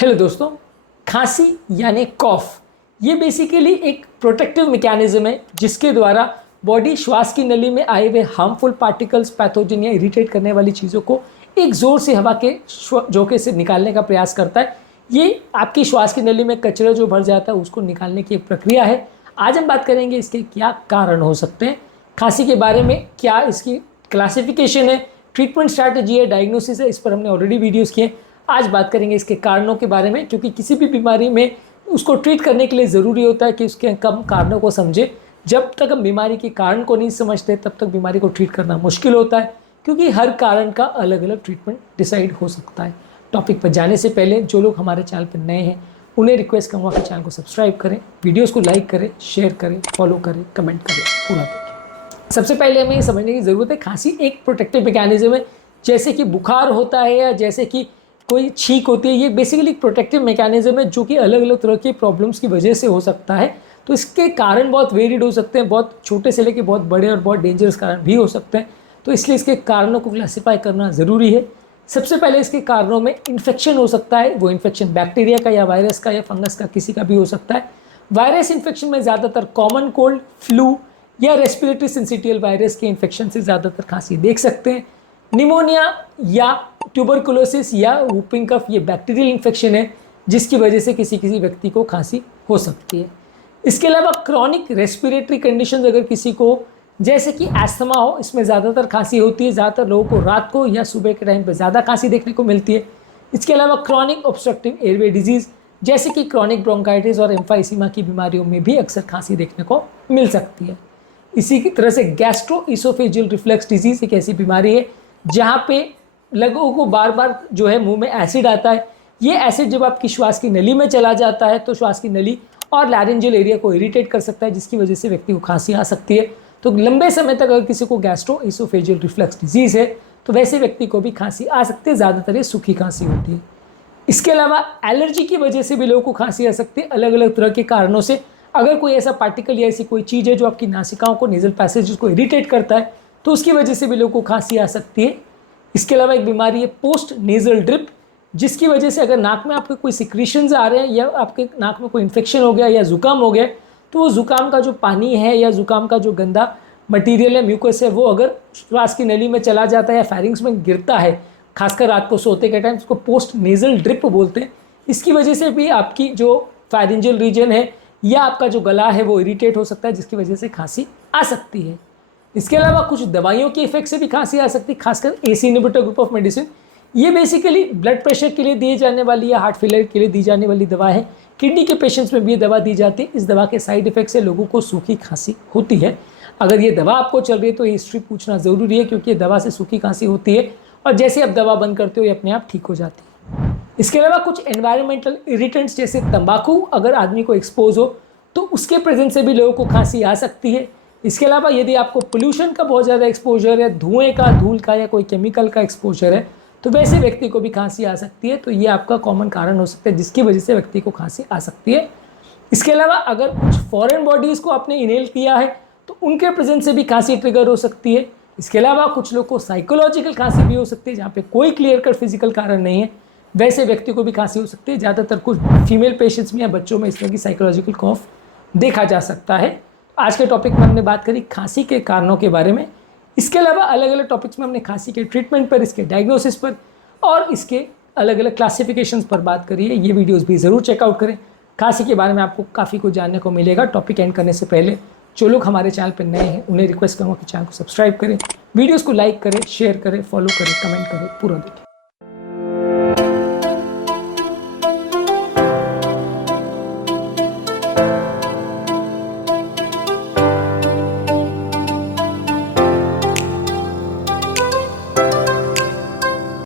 Hello दोस्तों, खांसी यानी कॉफ ये बेसिकली एक प्रोटेक्टिव मैकेनिज्म है जिसके द्वारा बॉडी श्वास की नली में आए हुए हार्मफुल पार्टिकल्स, पैथोजन या इरिटेट करने वाली चीज़ों को एक ज़ोर से हवा के झोंके से निकालने का प्रयास करता है। ये आपकी श्वास की नली में कचरा जो भर जाता है उसको निकालने की एक प्रक्रिया है। आज हम बात करेंगे इसके क्या कारण हो सकते हैं, खांसी के बारे में क्या इसकी क्लासिफिकेशन है, ट्रीटमेंट स्ट्रैटेजी है, डायग्नोसिस है, इस पर हमने ऑलरेडी वीडियोज़ किए। आज बात करेंगे इसके कारणों के बारे में, क्योंकि किसी भी बीमारी में उसको ट्रीट करने के लिए ज़रूरी होता है कि उसके कम कारणों को समझे। जब तक हम बीमारी के कारण को नहीं समझते तब तक बीमारी को ट्रीट करना मुश्किल होता है, क्योंकि हर कारण का अलग अलग ट्रीटमेंट डिसाइड हो सकता है। टॉपिक पर जाने से पहले जो लोग हमारे चैनल पर नए हैं उन्हें रिक्वेस्ट करूँगा कि चैनल को सब्सक्राइब करें, वीडियोज़ को लाइक करें, शेयर करें, फॉलो करें, कमेंट करें, पूरा देखें। सबसे पहले हमें ये समझने की ज़रूरत है, खांसी एक प्रोटेक्टिव मैकेनिज्म है। जैसे कि बुखार होता है या जैसे कि कोई छींक होती है, ये बेसिकली एक प्रोटेक्टिव मैकेनिज्म है जो कि अलग अलग तरह के प्रॉब्लम्स की वजह से हो सकता है। तो इसके कारण बहुत वेरिड हो सकते हैं, बहुत छोटे से लेके बहुत बड़े और बहुत डेंजरस कारण भी हो सकते हैं। तो इसलिए इसके कारणों को क्लासीफाई करना ज़रूरी है। सबसे पहले इसके कारणों में इन्फेक्शन हो सकता है। वो इन्फेक्शन बैक्टीरिया का या वायरस का या फंगस का, किसी का भी हो सकता है। वायरस इन्फेक्शन में ज़्यादातर कॉमन कोल्ड, फ्लू या रेस्पिरेटरी सिंसिटियल वायरस के इन्फेक्शन से ज़्यादातर खांसी देख सकते हैं। निमोनिया या ट्यूबरकुलोसिस या वूपिंग कफ ये बैक्टीरियल इन्फेक्शन है जिसकी वजह से किसी व्यक्ति को खांसी हो सकती है। इसके अलावा क्रॉनिक रेस्पिरेटरी कंडीशंस अगर किसी को, जैसे कि एस्थमा हो, इसमें ज़्यादातर खांसी होती है। ज़्यादातर लोगों को रात को या सुबह के टाइम पे ज़्यादा खांसी देखने को मिलती है। इसके अलावा क्रॉनिक ऑब्स्ट्रक्टिव एयरवे डिजीज़ जैसे कि क्रॉनिक ब्रोंकाइटिस और एम्फाइसीमा की बीमारियों में भी अक्सर खांसी देखने को मिल सकती है। इसी की तरह से गैस्ट्रोइसोफेजियल रिफ्लक्स डिजीज़ एक ऐसी बीमारी है जहाँ पे लोगों को बार बार जो है मुंह में एसिड आता है। ये एसिड जब आपकी श्वास की नली में चला जाता है तो श्वास की नली और लैरिंजियल एरिया को इरिटेट कर सकता है, जिसकी वजह से व्यक्ति को खांसी आ सकती है। तो लंबे समय तक अगर किसी को गैस्ट्रोइसोफेजियल रिफ्लक्स डिजीज़ है तो वैसे व्यक्ति को भी खांसी आ सकती है। ज़्यादातर ये सूखी खांसी होती है। इसके अलावा एलर्जी की वजह से भी लोगों को खांसी आ सकती है, अलग अलग तरह के कारणों से। अगर कोई ऐसा पार्टिकल या ऐसी कोई चीज़ है जो आपकी नासिकाओं को, नेजल पैसेज को इरिटेट करता है, तो उसकी वजह से भी लोगों को खांसी आ सकती है। इसके अलावा एक बीमारी है पोस्ट नेजल ड्रिप, जिसकी वजह से अगर नाक में आपके कोई सिक्रीशंस आ रहे हैं या आपके नाक में कोई इन्फेक्शन हो गया या जुकाम हो गया, तो वो जुकाम का जो पानी है या जुकाम का जो गंदा मटेरियल है, म्यूकस है, वो अगर श्वास की नली में चला जाता है या फेरिंग्स में गिरता है, खासकर रात को सोते के टाइम, उसको पोस्ट नेजल ड्रिप बोलते हैं। इसकी वजह से भी आपकी जो फेरिंजियल रीजन है या आपका जो गला है वो इरिटेट हो सकता है, जिसकी वजह से खांसी आ सकती है। इसके अलावा कुछ दवाइयों के इफेक्ट से भी खांसी आ सकती है, खासकर AC inhibitor group of medicine. ये बेसिकली ब्लड प्रेशर के लिए दी जाने वाली या हार्ट फेलियर के लिए दी जाने वाली दवा है। किडनी के पेशेंट्स में भी ये दवा दी जाती है। इस दवा के साइड इफेक्ट से लोगों को सूखी खांसी होती है। अगर ये दवा आपको चल रही है तो ये हिस्ट्री पूछना ज़रूरी है, क्योंकि ये दवा से सूखी खांसी होती है और जैसे आप दवा बंद करते हो ये अपने आप ठीक हो जाती है। इसके अलावा कुछ एनवायरमेंटल इरिटेंट्स जैसे तंबाकू अगर आदमी को एक्सपोज हो तो उसके प्रेजेंस से भी लोगों को खांसी आ सकती है। इसके अलावा यदि आपको पोल्यूशन का बहुत ज़्यादा एक्सपोजर है, धुएं का, धूल का या कोई केमिकल का एक्सपोजर है, तो वैसे व्यक्ति को भी खांसी आ सकती है। तो ये आपका कॉमन कारण हो सकता है जिसकी वजह से व्यक्ति को खांसी आ सकती है। इसके अलावा अगर कुछ फॉरेन बॉडीज़ को आपने इनहेल किया है तो उनके प्रेजेंस से भी खांसी ट्रिगर हो सकती है। इसके अलावा कुछ लोग को साइकोलॉजिकल खांसी भी हो सकती है, जहाँ पे कोई क्लियर कट फिजिकल कारण नहीं है, वैसे व्यक्ति को भी खांसी हो सकती है। ज़्यादातर कुछ फीमेल पेशेंट्स में या बच्चों में इस तरह की साइकोलॉजिकल कॉफ देखा जा सकता है। आज के टॉपिक में हमने बात करी खांसी के कारणों के बारे में। इसके अलावा अलग अलग टॉपिक्स में हमने खांसी के ट्रीटमेंट पर, इसके डायग्नोसिस पर और इसके अलग अलग क्लासिफिकेशंस पर बात करी है। ये वीडियोस भी ज़रूर चेकआउट करें। खांसी के बारे में आपको काफ़ी कुछ जानने को मिलेगा। टॉपिक एंड करने से पहले जो लोग हमारे चैनल पर नए हैं उन्हें रिक्वेस्ट करूँगा कि चैनल को सब्सक्राइब करें, वीडियोज़ को लाइक करें, शेयर करें, फॉलो करें, कमेंट करें, पूरा देखें।